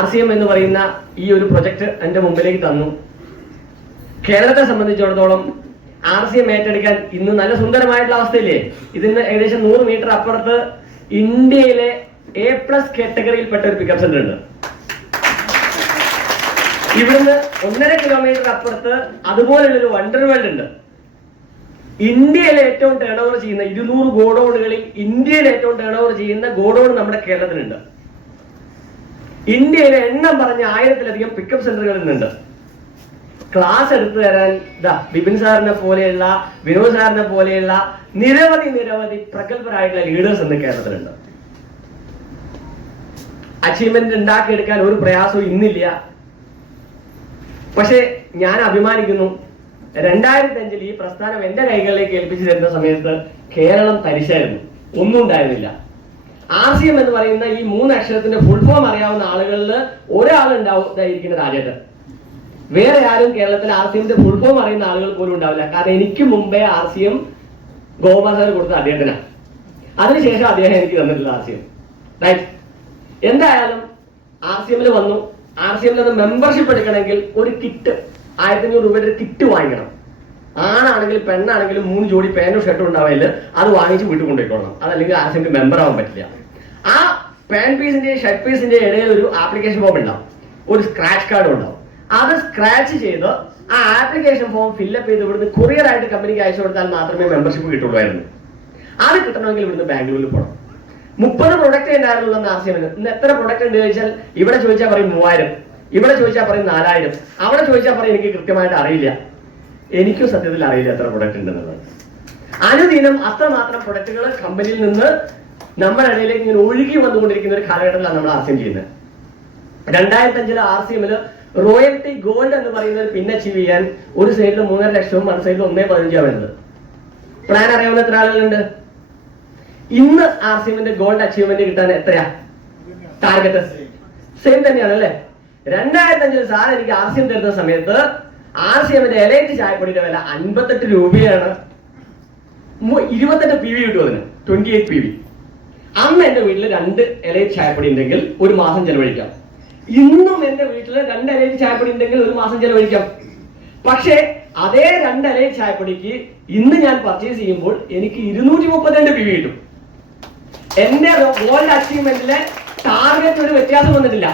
RCM എന്ന് പറയുന്ന ഈ ഒരു പ്രൊജക്ട് എന്റെ മുമ്പിലേക്ക് തന്നു. കേരളത്തെ സംബന്ധിച്ചിടത്തോളം RCM ഏറ്റെടുക്കാൻ ഇന്ന് നല്ല സുന്ദരമായിട്ടുള്ള അവസ്ഥയില്ലേ? ഇതിന് ഏകദേശം 100 മീറ്റർ അപ്പുറത്ത് ഇന്ത്യയിലെ A+ കാറ്റഗറിയിൽപ്പെട്ട ഒരു പിക്കപ്പ് സെന്റർ ഉണ്ട്. ഇവിടുന്ന് 1.5 കിലോമീറ്റർ അപ്പുറത്ത് അതുപോലുള്ളൊരു വണ്ടർ വേൾഡ് ഉണ്ട്. ഇന്ത്യയിലെ ഏറ്റവും ടേൺ ഓവർ ചെയ്യുന്ന 200 ഗോഡൌണുകളിൽ ഇന്ത്യയിലെ ഏറ്റവും ടേൺ ഓവർ ചെയ്യുന്ന ഗോഡൌൺ നമ്മുടെ കേരളത്തിലുണ്ട്. ഇന്ത്യയിലെ എണ്ണം പറഞ്ഞ 1000-ലധികം പിക്കപ്പ് സെന്ററുകൾ ഇന്നുണ്ട്. ക്ലാസ് എടുത്തു തരാൻ ബിപിൻ സാറിനെ പോലെയുള്ള, വിനോദ് സാറിനെ പോലെയുള്ള നിരവധി പ്രഗത്ഭരായിട്ടുള്ള ലീഡേഴ്സ് ഇന്ന് കേരളത്തിലുണ്ട്. അച്ചീവ്മെന്റ് ഉണ്ടാക്കിയെടുക്കാൻ ഒരു പ്രയാസവും ഇന്നില്ല. പക്ഷെ ഞാൻ അഭിമാനിക്കുന്നു, 2005 ഈ പ്രസ്ഥാനം എന്റെ കൈകളിലേക്ക് ഏൽപ്പിച്ചു തരുന്ന സമയത്ത് കേരളം തരിശായിരുന്നു, ഒന്നും ഉണ്ടായിരുന്നില്ല. RCM എന്ന് പറയുന്ന ഈ 3 അക്ഷരത്തിന്റെ ഫുൾ ഫോം അറിയാവുന്ന ആളുകളിൽ ഒരാളുണ്ടാവുന്നതായിരിക്കുന്ന രാജേട്ടൻ. വേറെ ആരും കേരളത്തിൽ RCMന്റെ ഫുൾ ഫോം അറിയുന്ന ആളുകൾ പോലും ഉണ്ടാവില്ല. കാരണം എനിക്ക് മുമ്പേ RCM ഗോപാൽ സാർ കൊടുത്ത അദ്ദേഹത്തിനാണ്. അതിനുശേഷം അദ്ദേഹം എനിക്ക് തന്നിട്ടുള്ള RCM. റൈറ്റ്. എന്തായാലും RCMൽ വന്നു. RCMൽ മെമ്പർഷിപ്പ് എടുക്കണമെങ്കിൽ ഒരു കിറ്റ് 1500 രൂപയുടെ ഒരു കിറ്റ് വാങ്ങിക്കണം. ആണാണെങ്കിലും പെണ്ണാണെങ്കിലും 3 ജോഡി പാന്റും ഷർട്ടും ഉണ്ടാവില്ല, അത് വാങ്ങിച്ച് വീട്ടിൽ കൊണ്ടുപോയിക്കൊള്ളണം. അതല്ലെങ്കിൽ RCMക്ക് മെമ്പർ ആവാൻ പറ്റില്ല. ആ പാന്റ് പീസിന്റെയും ഷർട്ട് പീസിന്റെയും ഇടയിൽ ഒരു ആപ്ലിക്കേഷൻ ഫോം ഉണ്ടാവും, ഒരു സ്ക്രാച്ച് കാർഡും ഉണ്ടാവും. അത് സ്ക്രാച്ച് ചെയ്ത് ആ ആപ്ലിക്കേഷൻ ഫോം ഫില്ലപ്പ് ചെയ്ത് ഇവിടുന്ന് കൊറിയർ ആയിട്ട് കമ്പനിക്ക് അയച്ചു കൊടുത്താൽ മാത്രമേ മെമ്പർഷിപ്പ് കിട്ടുള്ളായിരുന്നു. അത് കിട്ടണമെങ്കിൽ ഇവിടുന്ന് ബാംഗ്ലൂരിൽ പോകണം. 30 പ്രൊഡക്റ്റ് ഉണ്ടായിരുന്നുള്ളൂ RCMന്. ഇന്ന് എത്ര പ്രൊഡക്റ്റ് ഉണ്ട് ചോദിച്ചാൽ ഇവിടെ ചോദിച്ചാൽ പറയും 3000, ഇവിടെ ചോദിച്ചാൽ പറയും 4000, അവിടെ ചോദിച്ചാൽ പറയും എനിക്ക് കൃത്യമായിട്ട് അറിയില്ല. എനിക്കും സത്യത്തിൽ അറിയില്ല എത്ര പ്രൊഡക്റ്റ് ഉണ്ടെന്നുള്ളത്. അനുദിനം അത്രമാത്രം പ്രൊഡക്റ്റുകൾ കമ്പനിയിൽ നിന്ന് നമ്മുടെ ഇടയിലേക്ക് ഇങ്ങനെ ഒഴുകി വന്നുകൊണ്ടിരിക്കുന്ന ഒരു കാലഘട്ടത്തിലാണ് നമ്മൾ RCM ചെയ്യുന്നത്. 2005 RCMല് റോയൽറ്റി ഗോൾഡ് എന്ന് പറയുന്നത് പിന്നെ അച്ചീവ് ചെയ്യാൻ ഒരു സൈഡിൽ 3.5 ലക്ഷവും മറു സൈഡിൽ 1.15 വരുന്നത്. പ്ലാൻ അറിയാവുന്ന എത്ര ആളുകളുണ്ട്? ഇന്ന് RCMന്റെ ഗോൾഡ് അച്ചീവ്മെന്റ് കിട്ടാൻ എത്രയാ ടാർഗറ്റ്? സെയിം തന്നെയാണ് അല്ലേ? 2005 സാർ എനിക്ക് RCM തരുന്ന സമയത്ത് RCMന്റെ എലൈറ്റ് ചായപ്പൊടിയുടെ വില 58 രൂപയാണ്. 28 PV കിട്ടും അതിന്, 28 PV. അന്ന് എന്റെ വീട്ടിൽ 2 എലൈറ്റ് ചായപ്പൊടി ഉണ്ടെങ്കിൽ ഒരു മാസം ചെലവഴിക്കാം. ഇന്നും എന്റെ വീട്ടിൽ 2 എലൈറ്റ് ചായപ്പൊടി ഉണ്ടെങ്കിൽ ഒരു മാസം ചെലവഴിക്കാം. പക്ഷേ അതേ 2 എലൈറ്റ് ചായപ്പൊടിക്ക് ഇന്ന് ഞാൻ പർച്ചേസ് ചെയ്യുമ്പോൾ എനിക്ക് 232 PV കിട്ടും. എന്റെ ഗോൾഡ് അച്ചീവ്മെന്റിലെ ടാർഗറ്റ് ഒരു വ്യത്യാസം വന്നിട്ടില്ല.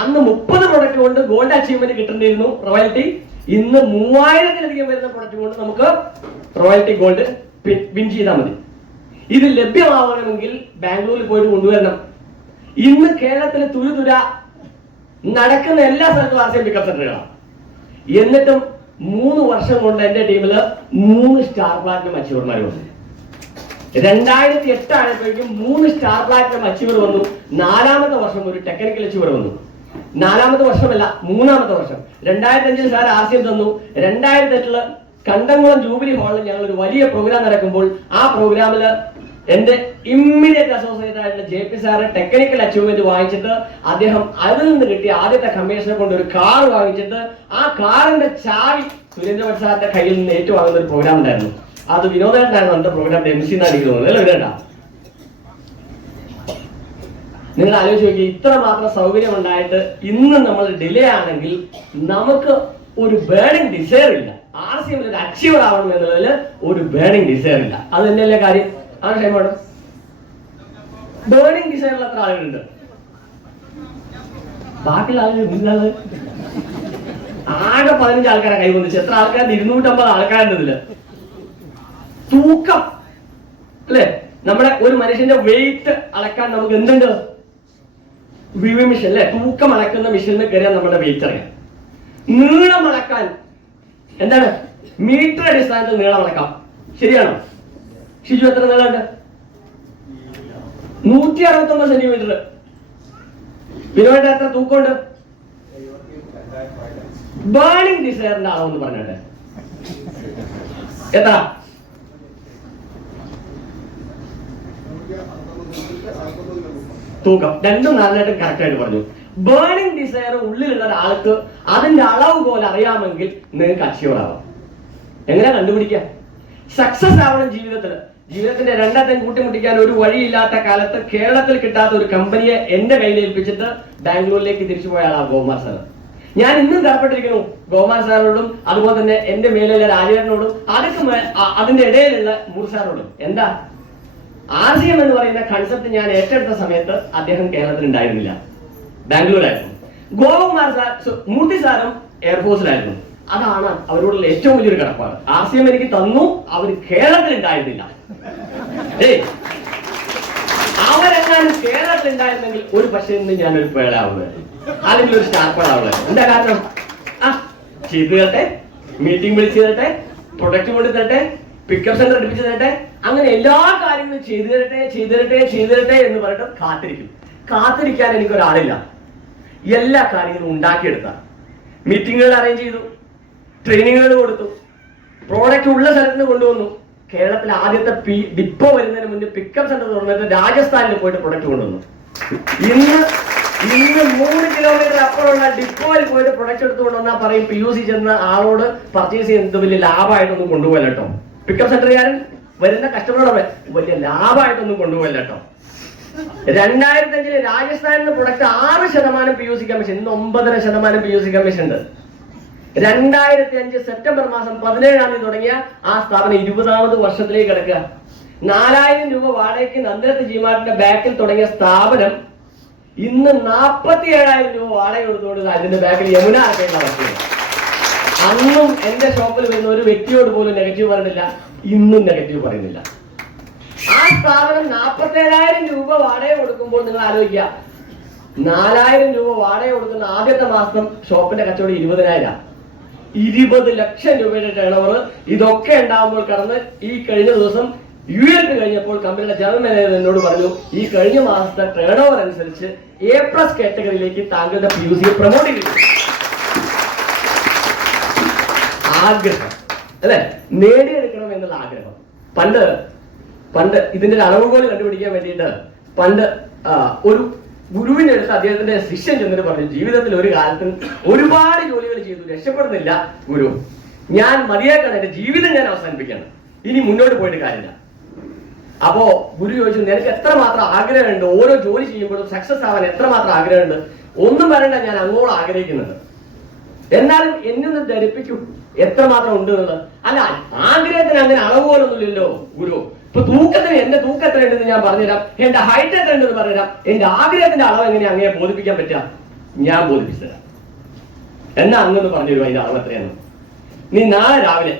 അന്ന് 30 പ്രൊഡക്റ്റ് കൊണ്ട് ഗോൾഡ് അച്ചീവ്മെന്റ് കിട്ടേണ്ടിയിരുന്നു റോയൽറ്റി. ഇന്ന് 3000-ലധികം വരുന്ന പ്രൊഡക്റ്റ് കൊണ്ട് നമുക്ക് റോയൽറ്റി ഗോൾഡ് വിൻ ചെയ്താൽ മതി. ഇത് ലഭ്യമാവണമെങ്കിൽ ബാംഗ്ലൂരിൽ പോയിട്ട് കൊണ്ടുവരണം. ഇന്ന് കേരളത്തിൽ തുരുതുര നടക്കുന്ന എല്ലാ സ്ഥലത്തും RCM പിക്കപ്പ് സെന്ററുകളാണ്. എന്നിട്ടും 3 വർഷം കൊണ്ട് എന്റെ ടീമിൽ 3 സ്റ്റാർ പ്ലാറ്റിനം അച്ചീവർമാർ വന്നു. 2008 ആയപ്പോഴേക്കും 3 സ്റ്റാർ പ്ലാറ്റിനം അച്ചീവർ വന്നു. 4ാമത്തെ വർഷം ഒരു ടെക്നിക്കൽ അച്ചീവർ വന്നു. 4ാമത്തെ വർഷമല്ല, 3ാമത്തെ വർഷം. 2005 സാർ RCM തന്നു. 2008 കണ്ടംകുളം ജൂബിലി ഹാളിൽ ഞങ്ങൾ ഒരു വലിയ പ്രോഗ്രാം നടക്കുമ്പോൾ ആ പ്രോഗ്രാമിൽ എന്റെ ഇമ്മീഡിയറ്റ് അസോസിയേറ്റ് ആയിട്ടുള്ള JP സാറ് ടെക്നിക്കൽ അച്ചീവ്മെന്റ് വാങ്ങിച്ചിട്ട് അദ്ദേഹം അതിൽ നിന്ന് കിട്ടിയ ആദ്യത്തെ കമ്മീഷനെ കൊണ്ട് ഒരു കാർ വാങ്ങിച്ചിട്ട് ആ കാറിന്റെ ചാവി സുരേന്ദ്ര ഭട്ട് സാറിന്റെ കയ്യിൽ നിന്ന് ഏറ്റുവാങ്ങുന്ന ഒരു പ്രോഗ്രാം ഉണ്ടായിരുന്നു. അത് വിനോദേട്ടനായിരുന്നു അന്നത്തെ പ്രോഗ്രാമിന്റെ MC എന്നാണ് എനിക്ക് തോന്നുന്നത്. അല്ലേ വിനോദ? നിങ്ങൾ ആലോചിച്ച് നോക്കി, ഇത്ര മാത്രം സൗകര്യം ഉണ്ടായിട്ട് ഇന്ന് നമ്മൾ ഡിലേ ആണെങ്കിൽ നമുക്ക് ഒരു ബേണിംഗ് ഡിസയർ ഇല്ല. RCM ഒരു അച്ചീവർ ആവണം എന്നുള്ളതിൽ ഒരു ബേണിംഗ് ഡിസയർ ഇല്ല. അത് തന്നെയല്ലേ കാര്യം? ആണ് ക്ഷേമമാണ്. ബേണിംഗ് ഡിസൈനുള്ള എത്ര ആളുകളുണ്ട്? ബാക്കിയുള്ള ആളുകൾ ആകെ 15 ആൾക്കാരെ കൈവന്നിച്ച്. എത്ര ആൾക്കാരുണ്ട്? 250 ആൾക്കാരുണ്ട് ഇതില്. തൂക്കം അല്ലെ? നമ്മുടെ ഒരു മനുഷ്യന്റെ വെയിറ്റ് അളക്കാൻ നമുക്ക് എന്തുണ്ട്? വിവി മിഷൻ അല്ലെ? തൂക്കം അളക്കുന്ന മിഷനിൽ കയറിയാൽ നമ്മുടെ വെയിറ്റ് അറിയാം. നീളം അളക്കാൻ എന്താണ്? മീറ്റർ അടിസ്ഥാനത്തിൽ നീളം അളക്കാം. ശരിയാണോ? ഷിജു എത്ര നീളമുണ്ട്? 169 സെന്റിമീറ്റർ. വിനോദ എത്ര തൂക്കമുണ്ട്? ബേണിംഗ് ഡിസയറിന്റെ അളവെന്ന് പറഞ്ഞിട്ട് എത്ര? തൂക്കം രണ്ടും നാലിനായിട്ടും കറക്റ്റ് ആയിട്ട് പറഞ്ഞു. ബേണിംഗ് ഡിസയർ ഉള്ളിലുള്ള ഒരാൾക്ക് അതിന്റെ അളവ് പോലെ അറിയാമെങ്കിൽ നിങ്ങൾക്ക് അച്ചീവർ ആവാം. എങ്ങനെയാ കണ്ടുപിടിക്കുക? സക്സസ് ആവണം ജീവിതത്തിൽ. ജീവിതത്തിന്റെ രണ്ടറ്റം കൂട്ടിമുട്ടിക്കാൻ ഒരു വഴിയില്ലാത്ത കാലത്ത് കേരളത്തിൽ കിട്ടാത്ത ഒരു കമ്പനിയെ എന്റെ കയ്യിൽ ഏൽപ്പിച്ചിട്ട് ബാംഗ്ലൂരിലേക്ക് തിരിച്ചു പോയ ആളാണ് ഗോകുമാർ സാർ. ഞാൻ ഇന്നും കടപ്പെട്ടിരിക്കുന്നു ഗോകുമാർ സാറിനോടും അതുപോലെ തന്നെ എന്റെ മേലുള്ള രാജേട്ടനോടും അതിന്റെ ഇടയിലുള്ള മൂർ സാറിനോടും. എന്താ RCM എന്ന് പറയുന്ന കൺസെപ്റ്റ് ഞാൻ ഏറ്റെടുത്ത സമയത്ത് അദ്ദേഹം കേരളത്തിൽ ഉണ്ടായിരുന്നില്ല, ബാംഗ്ലൂരായിരുന്നു. ഗോകുമാർ സാർ മൂർത്തി സാറും എയർഫോഴ്സിലായിരുന്നു. അതാണ് അവരോടുള്ള ഏറ്റവും വലിയൊരു കടപ്പാട്. RCM എനിക്ക് തന്നു, അവർ കേരളത്തിൽ ഉണ്ടായിരുന്നില്ല. അവരെങ്ങാനും കേരളത്തിൽ ഉണ്ടായിരുന്നെങ്കിൽ ഒരു പക്ഷേ ഇന്ന് ഞാനൊരു പേളാവുകയായിരുന്നു, അല്ലെങ്കിൽ ഒരു സ്റ്റാർപ്പാളാവുകയായിരുന്നു. എന്താ കാരണം? ചെയ്തു തരട്ടെ, മീറ്റിംഗ് വിളിച്ചു തരട്ടെ, പ്രൊഡക്റ്റ് കൊണ്ട് തരട്ടെ, പിക്കപ്പ് സെന്റർ അടുപ്പിച്ച് തരട്ടെ, അങ്ങനെ എല്ലാ കാര്യങ്ങളും ചെയ്തു തരട്ടെ എന്ന് പറഞ്ഞിട്ട് കാത്തിരിക്കാൻ എനിക്കൊരാളില്ല. എല്ലാ കാര്യങ്ങളും ഉണ്ടാക്കിയെടുത്ത മീറ്റിങ്ങുകൾ അറേഞ്ച് ചെയ്തു, ട്രെയിനിങ്ങുകൾ കൊടുത്തു, പ്രോഡക്റ്റ് ഉള്ള സ്ഥലത്ത് കൊണ്ടുവന്നു. കേരളത്തിലെ ആദ്യത്തെ ഡിപ്പോ വരുന്നതിന് മുന്നേ പിക്കപ്പ് സെന്റർ തുറന്നിട്ട് രാജസ്ഥാനിൽ പോയിട്ട് പ്രൊഡക്റ്റ് കൊണ്ടുവന്നു. ഇന്ന് 3 കിലോമീറ്റർ അപ്പുറമുള്ള ഡിപ്പോയിൽ പോയിട്ട് പ്രൊഡക്റ്റ് എടുത്ത് കൊണ്ടുവന്നാൽ പറയും PUC ചെന്ന ആളോട് പർച്ചേസ് ചെയ്യുന്നത് വലിയ ലാഭമായിട്ടൊന്നും കൊണ്ടുപോകല്ല കേട്ടോ. പിക്കപ്പ് സെന്ററുകാരൻ വരുന്ന കസ്റ്റമറോട് വലിയ ലാഭമായിട്ടൊന്നും കൊണ്ടുപോകല്ല കേട്ടോ. 2005 രാജസ്ഥാനിലെ പ്രൊഡക്റ്റ് 6% PUC കമ്മീഷൻ, ഇന്ന് 9.5% PUC കമ്മീഷൻ ഉണ്ട്. 2005 സെപ്റ്റംബർ മാസം 17 തുടങ്ങിയ ആ സ്ഥാപനം 20ാമത് വർഷത്തിലേക്ക് കിടക്കുക. 4000 രൂപ വാടകയ്ക്ക് നന്ദനത്ത് ജിമാർട്ടിന്റെ ബാക്കിൽ തുടങ്ങിയ സ്ഥാപനം ഇന്ന് 47,000 രൂപ വാടക കൊടുത്തുകൊണ്ട് അതിന്റെ ബാക്കിൽ യമുന ആക്കേണ്ട അവസ്ഥയാണ്. അന്നും എന്റെ ഷോപ്പിൽ വരുന്ന ഒരു വ്യക്തിയോട് പോലും നെഗറ്റീവ് പറഞ്ഞില്ല, ഇന്നും നെഗറ്റീവ് പറയുന്നില്ല. ആ സ്ഥാപനം 47,000 രൂപ വാടക കൊടുക്കുമ്പോൾ നിങ്ങൾ ആലോചിക്കുക, 4,000 രൂപ വാടക കൊടുക്കുന്ന ആദ്യത്തെ മാസം ഷോപ്പിന്റെ കച്ചവടം 20,000, 20 ലക്ഷം രൂപയുടെ ടേൺ ഓവർ. ഇതൊക്കെ ഉണ്ടാകുമ്പോൾ കടന്ന് ഈ കഴിഞ്ഞ ദിവസം UL കഴിഞ്ഞപ്പോൾ കമ്പനിയുടെ ജനറൽ മാനേജർ എന്നോട് പറഞ്ഞു, ഈ കഴിഞ്ഞ മാസത്തെ ടേൺ ഓവർ അനുസരിച്ച് A+ കാറ്റഗറിയിലേക്ക് താങ്കളുടെ PUC പ്രൊമോട്ട് ചെയ്തു. ആഗ്രഹം അല്ലെ, നേടിയെടുക്കണം എന്നുള്ള ആഗ്രഹം. പണ്ട് ഇതിന്റെ ഒരു അളവുകോല് കണ്ടുപിടിക്കാൻ വേണ്ടിയിട്ട് പണ്ട് ഒരു ഗുരുവിന്റെ അടുത്ത് അദ്ദേഹത്തിന്റെ ശിഷ്യൻ ചെന്നിട്ട് പറഞ്ഞു, ജീവിതത്തിൽ ഒരു കാലത്തും ഒരുപാട് ജോലികൾ ചെയ്തു, രക്ഷപ്പെടുന്നില്ല ഗുരു, ഞാൻ മതിയാക്കാണ്, എന്റെ ജീവിതം ഞാൻ അവസാനിപ്പിക്കണം, ഇനി മുന്നോട്ട് പോയിട്ട് കാര്യമില്ല. അപ്പോ ഗുരു ചോദിച്ചു, നിനക്ക് എത്രമാത്രം ആഗ്രഹമുണ്ട്, ഓരോ ജോലി ചെയ്യുമ്പോഴും സക്സസ് ആവാൻ എത്രമാത്രം ആഗ്രഹമുണ്ട്? ഒന്നും പറയണ്ട, ഞാൻ അങ്ങോളം ആഗ്രഹിക്കുന്നുണ്ട്, എന്നാലും എന്നൊന്ന് ധരിപ്പിക്കൂ എത്രമാത്രം ഉണ്ട് എന്നുള്ളത്. അല്ല, ആഗ്രഹത്തിന് അങ്ങനെ അളവുപോലൊന്നുമില്ലല്ലോ ഗുരു. ഇപ്പൊ തൂക്കത്തിന് എന്റെ തൂക്കം എത്ര ഉണ്ടെന്ന് ഞാൻ പറഞ്ഞുതരാം, എന്റെ ഹൈറ്റ് എത്ര ഉണ്ടെന്ന് പറഞ്ഞുതരാം, എന്റെ ആഗ്രഹത്തിന്റെ അളവ് എങ്ങനെ അങ്ങനെ ബോധിപ്പിക്കാൻ പറ്റുക? ഞാൻ ബോധിപ്പിച്ചു തരാം. എന്നാ അങ്ങന്ന് പറഞ്ഞു തരും അതിന്റെ അളവ് എത്രയാണ്. നീ നാളെ രാവിലെ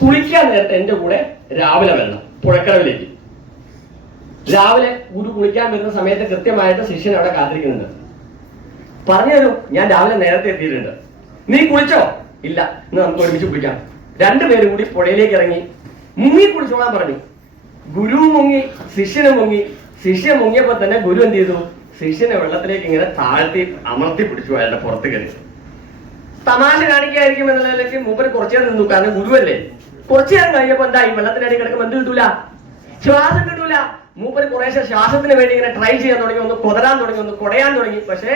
കുളിക്കാൻ നേരത്തെ എന്റെ കൂടെ രാവിലെ വരണം പുഴക്കടവിലേക്ക്. രാവിലെ ഗുരു കുളിക്കാൻ വരുന്ന സമയത്ത് കൃത്യമായിട്ട് ശിഷ്യൻ അവിടെ കാത്തിരിക്കുന്നുണ്ട്. പറഞ്ഞു തരും, ഞാൻ രാവിലെ നേരത്തെ എത്തിയിട്ടുണ്ട്, നീ കുളിച്ചോ? ഇല്ല, ഇന്ന് നമുക്ക് ഒരുമിച്ച് കുളിക്കാം. രണ്ടുപേരും കൂടി പുഴയിലേക്ക് ഇറങ്ങി മുങ്ങി കുളിച്ചോളാൻ പറഞ്ഞു. ഗുരു മുങ്ങി, ശിഷ്യനെ മുങ്ങി. ശിഷ്യൻ മുങ്ങിയപ്പോ തന്നെ ഗുരു എന്ത് ചെയ്തു? ശിഷ്യനെ വെള്ളത്തിലേക്ക് ഇങ്ങനെ താഴ്ത്തി അമർത്തി പിടിച്ചു, അയാളുടെ പുറത്ത് കയറി. തമാശ കാണിക്കായിരിക്കും എന്നുള്ളതിലേക്ക് മൂപ്പര് കുറച്ചു നേരം നിന്നു, കാരണം ഗുരുവല്ലേ. കുറച്ചു നേരം കഴിഞ്ഞപ്പോ എന്താ, ഈ വെള്ളത്തിനടി കിടക്കുമ്പോൾ എന്ത് കിട്ടൂല? ശ്വാസം കിട്ടൂല. മൂപ്പര് കുറേശ്ശെ ശ്വാസത്തിന് വേണ്ടി ഇങ്ങനെ ട്രൈ ചെയ്യാൻ തുടങ്ങി, ഒന്ന് കൊതരാൻ തുടങ്ങി, ഒന്ന് കുടയാൻ തുടങ്ങി. പക്ഷെ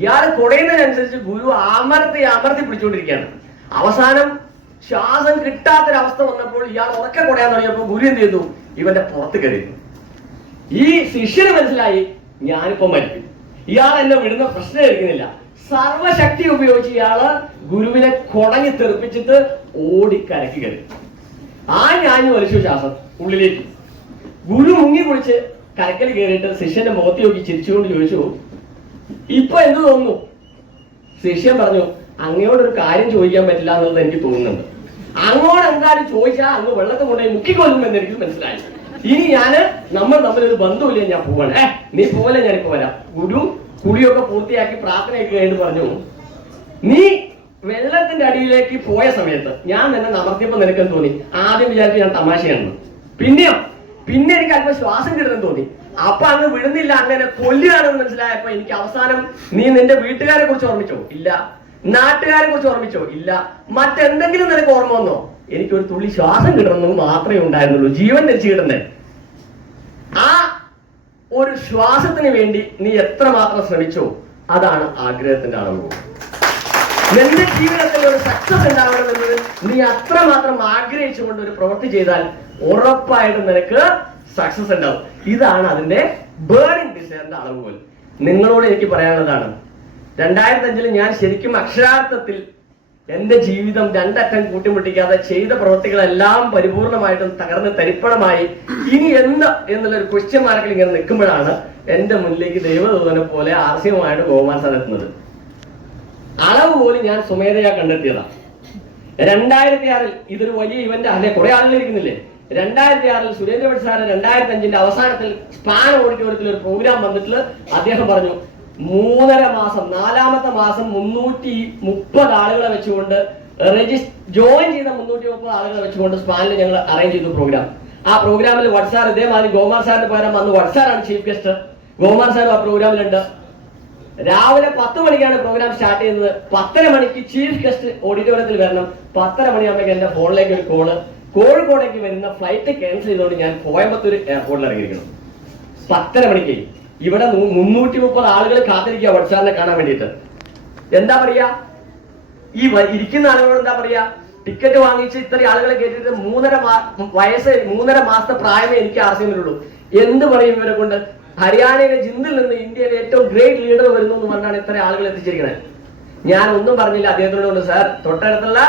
ഇയാൾ കുടയുന്നതിനനുസരിച്ച് ഗുരു അമർത്തി പിടിച്ചുകൊണ്ടിരിക്കുകയാണ്. അവസാനം ശ്വാസം കിട്ടാത്തൊരവസ്ഥ വന്നപ്പോൾ ഇയാൾ ഉറക്കെ കുടയാൻ തുടങ്ങിയപ്പോൾ ഗുരു എന്ത് ചെയ്തു? ഇവന്റെ പുറത്ത് കയറി. ഈ ശിഷ്യന് മനസ്സിലായി, ഞാനിപ്പോ മരിക്കും, ഇയാൾ എന്നെ വിടുന്ന പ്രശ്നം എടുക്കുന്നില്ല. സർവശക്തി ഉപയോഗിച്ച് ഇയാള് ഗുരുവിനെ കുടഞ്ഞി തെറിപ്പിച്ചിട്ട് ഓടിക്കരക്കി കയറി. ഞാഞ്ഞു വലിച്ചു ശ്വാസം ഉള്ളിലേക്ക്. ഗുരു മുങ്ങി കുളിച്ച് കരക്കൽ കയറിയിട്ട് ശിഷ്യന്റെ മുഖത്ത് നോക്കി ചിരിച്ചുകൊണ്ട് ചോദിച്ചു, ഇപ്പൊ എന്ത് തോന്നുന്നു? ശിഷ്യൻ പറഞ്ഞു, അങ്ങയോടൊരു കാര്യം ചോദിക്കാൻ പറ്റില്ല എന്നുള്ളത് എനിക്ക് തോന്നുന്നുണ്ട്. അങ്ങോട്ട് എന്തായാലും ചോദിച്ചാൽ അങ്ങ് വെള്ളത്തിൽ കൊണ്ടുപോയി മുക്കിക്കൊല്ലുമെന്ന് എനിക്ക് മനസ്സിലായി. ഇനി നമ്മൾ തമ്മിലൊരു ബന്ധമില്ല, ഞാൻ പോവാണ്. നീ പോലെ ഞാനിപ്പോ വരാം. ഗുരു കുളിയൊക്കെ പൂർത്തിയാക്കി പ്രാർത്ഥനയൊക്കെ കഴിഞ്ഞ് പറഞ്ഞു, നീ വെള്ളത്തിന്റെ അടിയിലേക്ക് പോയ സമയത്ത് ഞാൻ നിന്നെ നമർത്തിയപ്പോ നിനക്കെന്ന് തോന്നി? ആദ്യം വിചാരിച്ചു ഞാൻ തമാശയാണെന്ന്. പിന്നെ എനിക്ക് അല്പം ശ്വാസം കിട്ടുന്നെന്ന് തോന്നി. അപ്പൊ അങ്ങ് വിടുന്നില്ല, അങ്ങനെ കൊല്ലുകയാണെന്ന് മനസ്സിലായപ്പോ എനിക്ക് അവസാനം നീ നിന്റെ വീട്ടുകാരെ കുറിച്ച് ഓർമ്മിച്ചോ? ഇല്ല. നാട്ടുകാരെ കുറിച്ച് ഓർമ്മിച്ചോ? ഇല്ല. മറ്റെന്തെങ്കിലും നിനക്ക് ഓർമ്മ വന്നോ? എനിക്കൊരു തുള്ളി ശ്വാസം കിട്ടണമെന്ന് മാത്രമേ ഉണ്ടായിരുന്നുള്ളൂ, ജീവൻ തിരിച്ചു കിട്ടുന്നേ. ആ ഒരു ശ്വാസത്തിന് വേണ്ടി നീ എത്രമാത്രം ശ്രമിച്ചോ, അതാണ് ആഗ്രഹത്തിന്റെ അളവ്. നിന്റെ ജീവിതത്തിൽ ഒരു സക്സസ് ഉണ്ടാവണമെന്നത് നീ അത്രമാത്രം ആഗ്രഹിച്ചുകൊണ്ട് ഒരു പ്രവൃത്തി ചെയ്താൽ ഉറപ്പായിട്ടും നിനക്ക് സക്സസ് ഉണ്ടാവും. ഇതാണ് അതിന്റെ ബേണിംഗ് ഡിസയറിന്റെ അളവുകോൽ. നിങ്ങളോട് എനിക്ക് പറയാനുള്ളതാണ്, 2005 ഞാൻ ശരിക്കും അക്ഷരാർത്ഥത്തിൽ എന്റെ ജീവിതം രണ്ടറ്റം കൂട്ടിമുട്ടിക്കാതെ ചെയ്ത പ്രവൃത്തികളെല്ലാം പരിപൂർണമായിട്ടും തകർന്ന് തരിപ്പണമായി ഇനി എന്താ എന്നുള്ളൊരു ക്വസ്റ്റ്യൻ മാർക്കിൽ ഇങ്ങനെ നിൽക്കുമ്പോഴാണ് എന്റെ മുന്നിലേക്ക് ദൈവദൂതനെ പോലെ ആർസിയമായിട്ട് ഗോകുമാർ സാർ എത്തുന്നത്. അളവ് പോലും ഞാൻ സ്വമേധയാ കണ്ടെത്തിയതാണ്. 2006 ഇതൊരു വലിയ ഇവന്റ് അല്ലെ, കുറെ ആളുകൾ ഇരിക്കുന്നില്ലേ. 2006 സുരേന്ദ്രഭട്ട് സാറ് 2005 അവസാനത്തിൽ സ്പാൻ ഓഡിറ്റോറിയത്തിൽ ഒരു പ്രോഗ്രാം വന്നിട്ട് അദ്ദേഹം പറഞ്ഞു 3.5 മാസം 4ാമത്തെ മാസം 330 ആളുകളെ വെച്ചുകൊണ്ട് ജോയിൻ ചെയ്ത 330 ആളുകളെ വെച്ചുകൊണ്ട് സ്പാനിൽ ഞങ്ങൾ അറേഞ്ച് ചെയ്തു പ്രോഗ്രാം. ആ പ്രോഗ്രാമിൽ വട്സാർ ഇതേമാതിരി ഗോകുമാർ സാറിന്റെ പകരം വന്ന് വട്സാറാണ് ചീഫ് ഗസ്റ്റ്. ഗോകുമാർ സാറും ആ പ്രോഗ്രാമിലുണ്ട്. രാവിലെ 10 മണിക്കാണ് പ്രോഗ്രാം സ്റ്റാർട്ട് ചെയ്യുന്നത്. 10:30 മണിക്ക് ചീഫ് ഗസ്റ്റ് ഓഡിറ്റോറിയത്തിൽ വരണം. 10:30 മണിയാകുമ്പോൾ എന്റെ ഫോണിലേക്ക് ഒരു കോള്, കോഴിക്കോടേക്ക് വരുന്ന ഫ്ലൈറ്റ് ക്യാൻസൽ ചെയ്തുകൊണ്ട് ഞാൻ കോയമ്പത്തൂർ എയർപോർട്ടിൽ ഇറങ്ങിയിരിക്കണം. 10:30 മണിക്ക് ഇവിടെ 330 ആളുകൾ കാത്തിരിക്കുക വട്സാറിനെ കാണാൻ വേണ്ടിയിട്ട്. എന്താ പറയാ, ഈ ഇരിക്കുന്ന ആളുകളോട് എന്താ പറയാ, ടിക്കറ്റ് വാങ്ങിച്ച് ഇത്രയും ആളുകളെ കേട്ടിട്ട് 3.5 മാസത്തെ പ്രായമേ എനിക്ക് ആർസിയുള്ളൂ. എന്ത് പറയും ഇവരെ കൊണ്ട്? ഹരിയാനയിലെ ജിന്ദിൽ നിന്ന് ഇന്ത്യയിലെ ഏറ്റവും ഗ്രേറ്റ് ലീഡർ വരുന്നു എന്ന് പറഞ്ഞാണ് ഇത്ര ആളുകൾ എത്തിച്ചിരിക്കുന്നത്. ഞാൻ ഒന്നും പറഞ്ഞില്ല അദ്ദേഹത്തിനോട്, സാർ തൊട്ടടുത്തുള്ള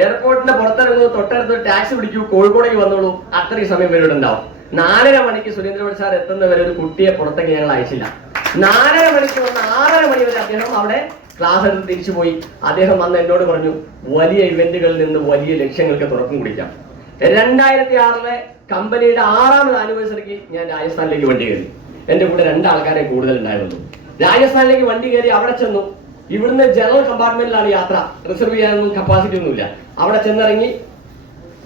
എയർപോർട്ടിന്റെ പുറത്തിറങ്ങുന്നു, തൊട്ടടുത്ത് ടാക്സി പിടിക്കൂ, കോഴിക്കോടേക്ക് വന്നോളൂ, അത്രയും സമയം ഇവരുടെ ഉണ്ടാവും. 4:30 മണിക്ക് സുരേന്ദ്രഭട്ട് സാർ എത്തുന്നവരെ ഒരു കുട്ടിയെ പുറത്തേക്ക് ഞങ്ങൾ അയച്ചില്ല. 4:30 മണിക്ക് വന്ന് 6:30 മണി വരെ അദ്ദേഹം അവിടെ ക്ലാസ് എടുത്ത് തിരിച്ചു പോയി. അദ്ദേഹം വന്ന് എന്നോട് പറഞ്ഞു, വലിയ ഇവന്റുകളിൽ നിന്ന് വലിയ ലക്ഷ്യങ്ങൾക്ക് തുറക്കം കുടിക്കാം. 2006 കമ്പനിയുടെ 6ാമത് ആനിവേഴ്സറിക്ക് ഞാൻ രാജസ്ഥാനിലേക്ക് വണ്ടി കയറി. എന്റെ കൂടെ 2 ആൾക്കാരെ കൂടുതൽ ഉണ്ടായിരുന്നു. രാജസ്ഥാനിലേക്ക് വണ്ടി കയറി അവിടെ ചെന്നു. ഇവിടുന്ന് ജനറൽ കമ്പാർട്ട്മെന്റിലാണ് യാത്ര, റിസർവ് ചെയ്യാനൊന്നും കപ്പാസിറ്റി ഒന്നുമില്ല. അവിടെ ചെന്നിറങ്ങി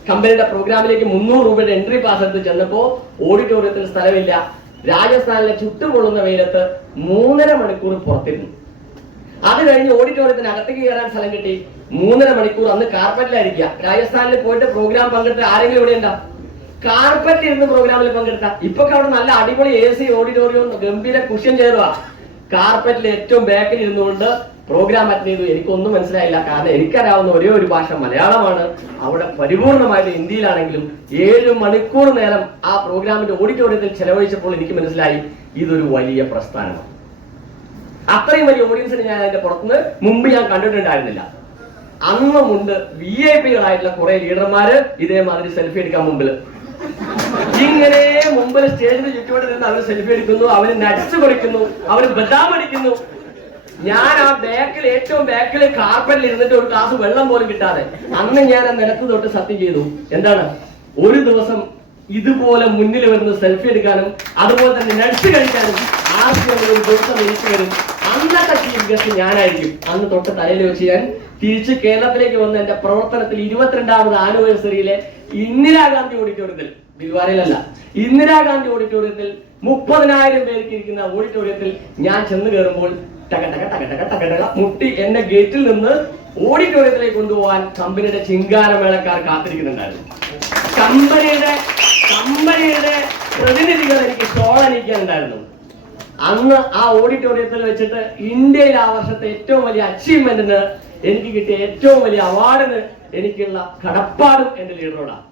കമ്പനിയുടെ പ്രോഗ്രാമിലേക്ക് 300 രൂപയുടെ എൻട്രി പാസ് എടുത്ത് ചെന്നപ്പോ ഓഡിറ്റോറിയത്തിൽ സ്ഥലമില്ല. രാജസ്ഥാനിലെ ചുട്ടുപൊള്ളുന്ന വെയിലത്ത് 3.5 മണിക്കൂർ പുറത്തിരുന്നു. അത് കഴിഞ്ഞ് ഓഡിറ്റോറിയത്തിന് അകത്തേക്ക് കയറാൻ സ്ഥലം കിട്ടി. 3.5 മണിക്കൂർ അന്ന് കാർപ്പറ്റിലായിരിക്കുക. രാജസ്ഥാനിൽ പോയിട്ട് പ്രോഗ്രാം പങ്കെടുത്ത ആരെങ്കിലും ഇവിടെ ഉണ്ടാവും? കാർപ്പറ്റ് ഇരുന്ന് പ്രോഗ്രാമിൽ പങ്കെടുത്ത. ഇപ്പൊ അവിടെ നല്ല അടിപൊളി AC ഓഡിറ്റോറിയം, ഗംഭീര കുഷ്യൻ ചേരുക. കാർപ്പറ്റിൽ ഏറ്റവും ബാക്കിൽ ഇരുന്നുകൊണ്ട് പ്രോഗ്രാം അറ്റൻഡ് ചെയ്തു. എനിക്കൊന്നും മനസ്സിലായില്ല, കാരണം എനിക്കറിയാവുന്ന ഒരേ ഒരു ഭാഷ മലയാളമാണ്. അവിടെ പരിപൂർണമായിട്ട് ഹിന്ദിയിലാണെങ്കിലും 7 മണിക്കൂർ നേരം ആ പ്രോഗ്രാമിന്റെ ഓഡിറ്റോറിയത്തിൽ ചെലവഴിച്ചപ്പോൾ എനിക്ക് മനസ്സിലായി ഇതൊരു വലിയ പ്രസ്ഥാനമാണ്. അത്രയും വലിയ ഓഡിയൻസിന് ഞാൻ അതിന്റെ പുറത്തുനിന്ന് മുമ്പ് ഞാൻ കണ്ടിട്ടുണ്ടായിരുന്നില്ല. അന്നുമുണ്ട് VIP-കളായിട്ടുള്ള കുറെ ലീഡർമാര് ഇതേമാതിരി സെൽഫി എടുക്കാൻ മുമ്പിൽ ഇങ്ങനെ മുമ്പിൽ സ്റ്റേജിന് ചുറ്റുപാട് നിന്ന് അവർ സെൽഫി എടുക്കുന്നു, അവര് നട്സ് കൊടുക്കുന്നു, അവര് ബദാം അടിക്കുന്നു. ഞാൻ ആ ബാക്കിൽ ഏറ്റവും ബാക്കിൽ കാർപ്പറ്റിൽ ഇരുന്നിട്ട് ഒരു ഗ്ലാസ് വെള്ളം പോലും കിട്ടാതെ അന്ന് ഞാൻ ആ നിലത്ത് തൊട്ട് സത്യം ചെയ്തു, എന്താണ്, ഒരു ദിവസം ഇതുപോലെ മുന്നിൽ വരുന്ന സെൽഫി എടുക്കാനും അതുപോലെ തന്നെ നട്സ് കഴിക്കാനും ഒരു ദിവസം എനിക്ക് വരും. അന്നത്തെ ചീഫ് ഗസ്റ്റ് ഞാനായിരിക്കും. അന്ന് തൊട്ട് തലയിൽ വെച്ച് ഞാൻ തിരിച്ച് കേരളത്തിലേക്ക് വന്ന എന്റെ പ്രവർത്തനത്തിൽ 22ാമത് ആനിവേഴ്സറിയിലെ ഇന്ദിരാഗാന്ധി ഓഡിറ്റോറിയത്തിൽ, ദിൽവാരയിലല്ല, ഇന്ദിരാഗാന്ധി ഓഡിറ്റോറിയത്തിൽ 30,000 പേർക്ക് ഇരിക്കുന്ന ഓഡിറ്റോറിയത്തിൽ ഞാൻ ചെന്ന് കയറുമ്പോൾ ടക ടക ടക ടക ടക ടക മുട്ടി എന്നെ ഗേറ്റിൽ നിന്ന് ഓഡിറ്റോറിയത്തിലേക്ക് കൊണ്ടുപോകാൻ കമ്പനിയുടെ ചിങ്കാരമേളക്കാർ കാത്തിരിക്കുന്നുണ്ടായിരുന്നു. കമ്പനിയുടെ പ്രതിനിധികൾ എനിക്ക് ഷോൾ അണിയിക്കാനുണ്ടായിരുന്നു. അന്ന് ആ ഓഡിറ്റോറിയത്തിൽ വെച്ചിട്ട് ഇന്ത്യയിൽ ആ വർഷത്തെ ഏറ്റവും വലിയ അച്ചീവ്മെന്റിന് എനിക്ക് കിട്ടിയ ഏറ്റവും വലിയ അവാർഡിന് എനിക്കുള്ള കടപ്പാടും എന്റെ ലീഡറോടാണ്.